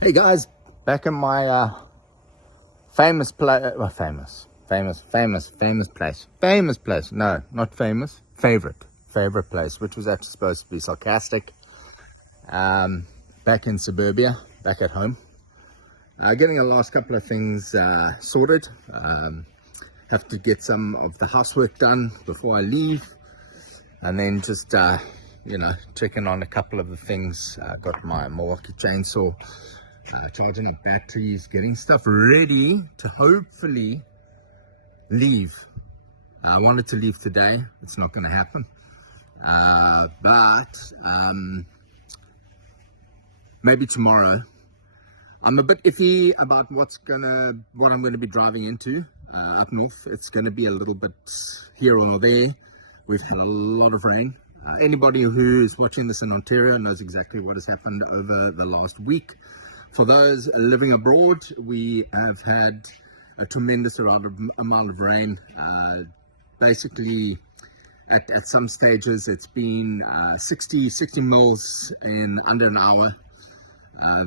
Hey guys, back in my famous place, famous place, no, not famous, favorite place, which was actually supposed to be sarcastic. Back in suburbia, back at home, getting the last couple of things sorted. Have to get some of the housework done before I leave, and then just checking on a couple of the things. Got my Milwaukee chainsaw, charging up batteries, getting stuff ready to hopefully leave. I wanted to leave today. It's not going to happen, but maybe tomorrow. I'm a bit iffy about what I'm going to be driving into up north. It's going to be a little bit here or there. We've had a lot of rain. Anybody who is watching this in Ontario knows exactly what has happened over the last week. For those living abroad, we have had a tremendous amount of rain. Basically, at some stages, it's been 60 mils in under an hour.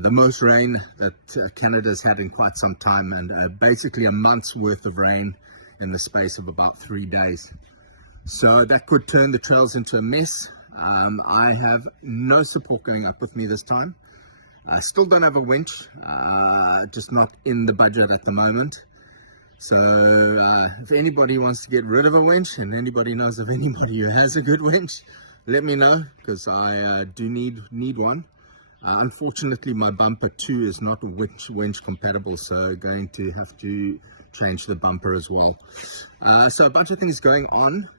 The most rain that Canada's had in quite some time, and basically a month's worth of rain in the space of about 3 days. So that could turn the trails into a mess. I have no support going up with me this time. I still don't have a winch, just not in the budget at the moment. So if anybody wants to get rid of a winch, and anybody knows of anybody who has a good winch, let me know, because I do need one. Unfortunately, my bumper too is not winch compatible, so going to have to change the bumper as well. So a bunch of things going on,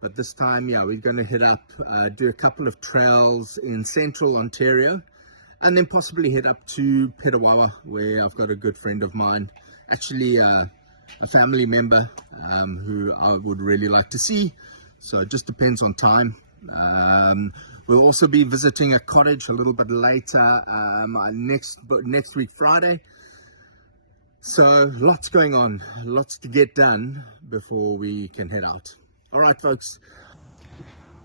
but this time, yeah, we're going to hit up, do a couple of trails in central Ontario, and then possibly head up to Petawawa, where I've got a good friend of mine, actually a family member who I would really like to see. So it just depends on time. We'll also be visiting a cottage a little bit later, next week Friday. So lots going on, lots to get done before we can head out. All right, folks.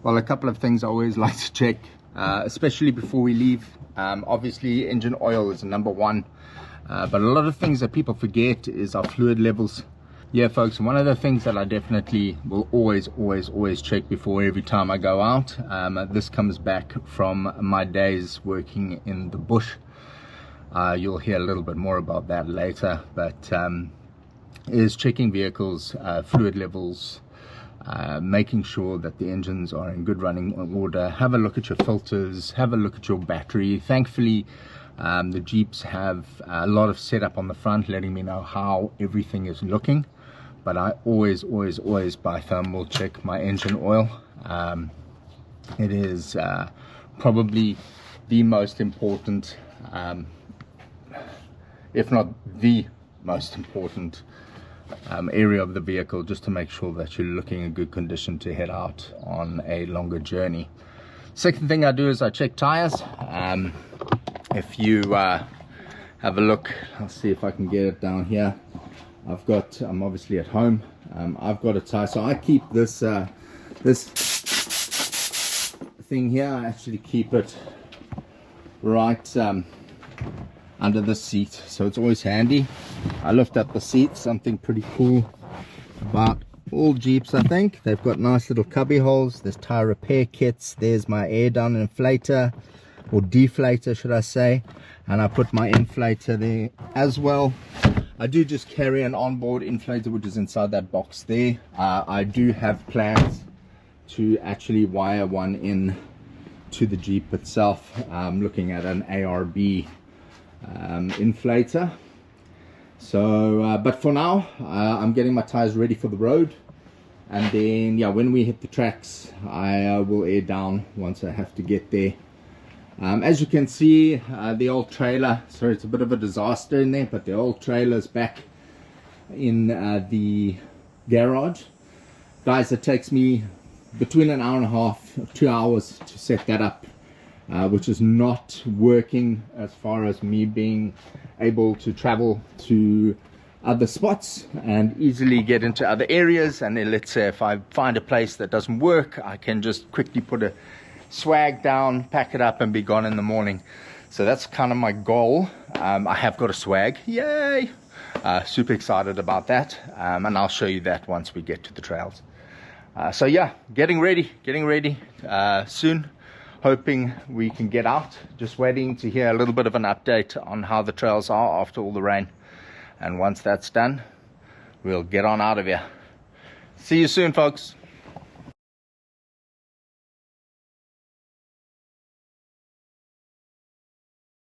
Well, a couple of things I always like to check, especially before we leave. Obviously, engine oil is number one, but a lot of things that people forget is our fluid levels. Yeah, folks, one of the things that I definitely will always check before every time I go out, this comes back from my days working in the bush. You'll hear a little bit more about that later, but is checking vehicles, fluid levels, making sure that the engines are in good running order. Have a look at your filters, have a look at your battery. Thankfully, the Jeeps have a lot of setup on the front letting me know how everything is looking, but I always by thumb will check my engine oil. It is probably the most important, if not the most important area of the vehicle, just to make sure that you're looking in good condition to head out on a longer journey. Second thing I do is I check tires. If you have a look, I'll see if I can get it down here. I'm obviously at home. I've got a tire, so I keep this this thing here. I actually keep it right under the seat, so it's always handy. I lift up the seat. Something pretty cool about all Jeeps, I think, they've got nice little cubby holes. There's tire repair kits. There's my air down inflator, or deflator should I say, and I put my inflator there as well. I do just carry an onboard inflator, which is inside that box there. I do have plans to actually wire one in to the Jeep itself. I'm looking at an ARB inflator. So but for now, I'm getting my tires ready for the road, and then yeah, when we hit the tracks, I will air down once I have to get there. As you can see, the old trailer, sorry, it's a bit of a disaster in there, but the old trailer is back in the garage. Guys, it takes me between an hour and a half, 2 hours to set that up, which is not working as far as me being able to travel to other spots and easily get into other areas. And then let's say if I find a place that doesn't work, I can just quickly put a swag down, pack it up, and be gone in the morning. So that's kind of my goal. I have got a swag, yay! Super excited about that, and I'll show you that once we get to the trails. So yeah, getting ready soon, hoping we can get out. Just waiting to hear a little bit of an update on how the trails are after all the rain, and once that's done, we'll get on out of here. See you soon, folks.